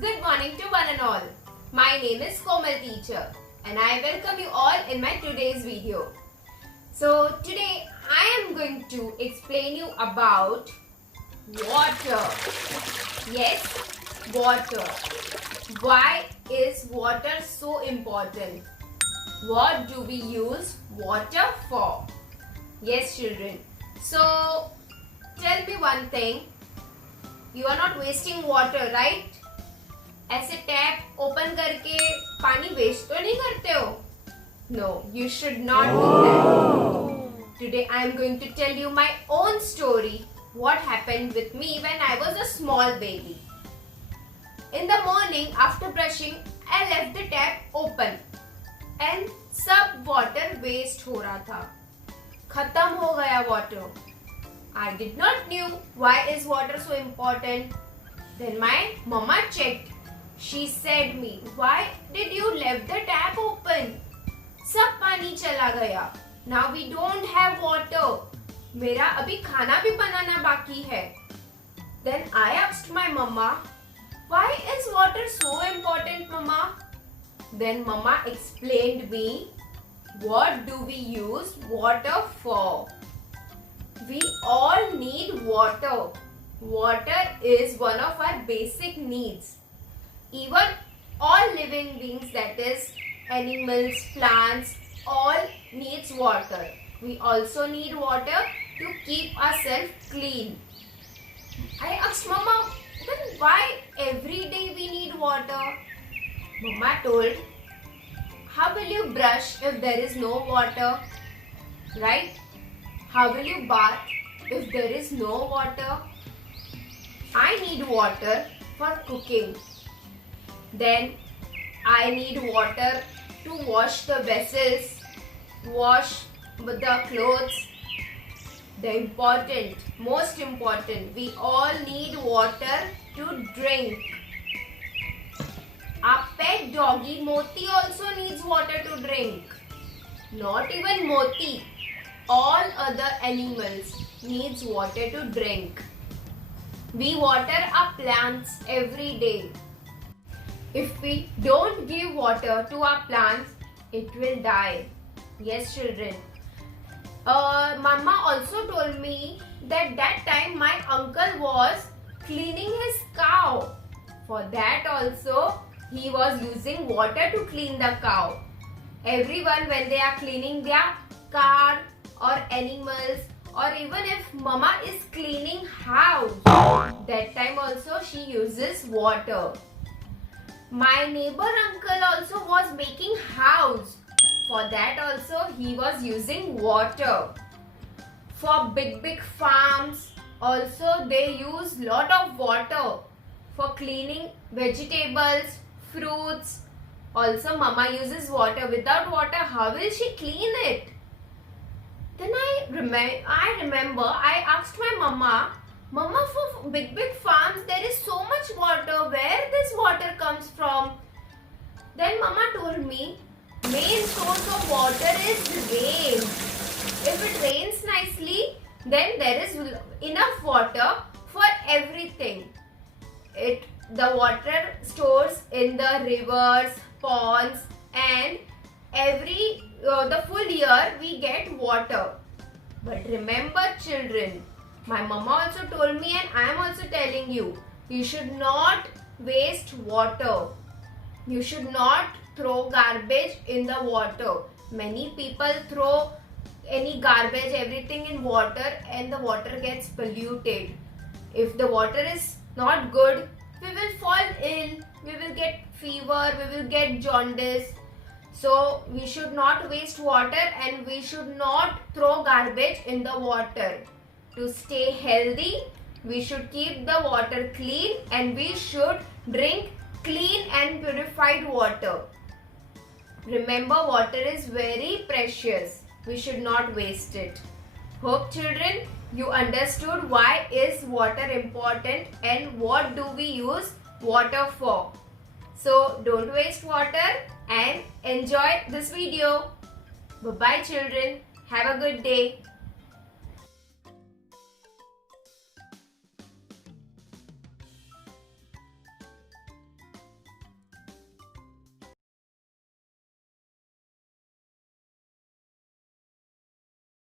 Good morning to one and all. My name is Komal Teacher and I welcome you all in my today's video. So today I am going to explain you about water. Yes, water. Why is water so important? What do we use water for? Yes, children. So tell me one thing. You are not wasting water, right? ऐसे tap open करके पानी waste तो नहीं करते हो? No, you should not do that. Today I am going to tell you my own story. What happened with me when I was a small baby. In the morning after brushing, I left the tap open and सब water waste हो रहा था. खत्म हो गया water. I did not knew why is water so important. Then my mama checked. She said me, why did you left the tap open? सब पानी चला गया. Now we don't have water. मेरा अभी खाना भी बनाना बाकी है. Then I asked my mama, why is water so important, mama? Then mama explained me, what do we use water for? We all need water. Water is one of our basic needs. Even all living beings, that is animals, plants, all needs water. We also need water to keep ourselves clean. I asked Mama, then why every day we need water? Mama told, how will you brush if there is no water? Right? How will you bath if there is no water? I need water for cooking. Then I need water to wash the vessels, wash the clothes. The most important, we all need water to drink. Our pet doggy Moti also needs water to drink. Not even Moti, all other animals needs water to drink. We water our plants every day. If we don't give water to our plants, it will die. Yes, children. Mama also told me that time my uncle was cleaning his cow. For that also, he was using water to clean the cow. Everyone, when they are cleaning their car or animals, or even if mama is cleaning house, that time also she uses water. My neighbor uncle also was making house. For that also he was using water. For big farms also they use lot of water for cleaning vegetables, fruits. Also mama uses water. Without water, how will she clean it? Then I remember I asked my mama, Mama, for big farms there is so much water. Where this water comes from? Then Mama told me, main source of water is rain. If it rains nicely, then there is enough water for everything. The water stores in the rivers, ponds, and the full year we get water. But remember, children, my mama also told me and I am also telling you, you should not waste water. You should not throw garbage in the water. Many people throw any garbage, everything in water, and the water gets polluted. If the water is not good, we will fall ill, we will get fever, we will get jaundice. So we should not waste water and we should not throw garbage in the water. To stay healthy, we should keep the water clean and we should drink clean and purified water. Remember, water is very precious. We should not waste it. Hope children, you understood why is water important and what do we use water for. So don't waste water and enjoy this video. Bye-bye children. Have a good day.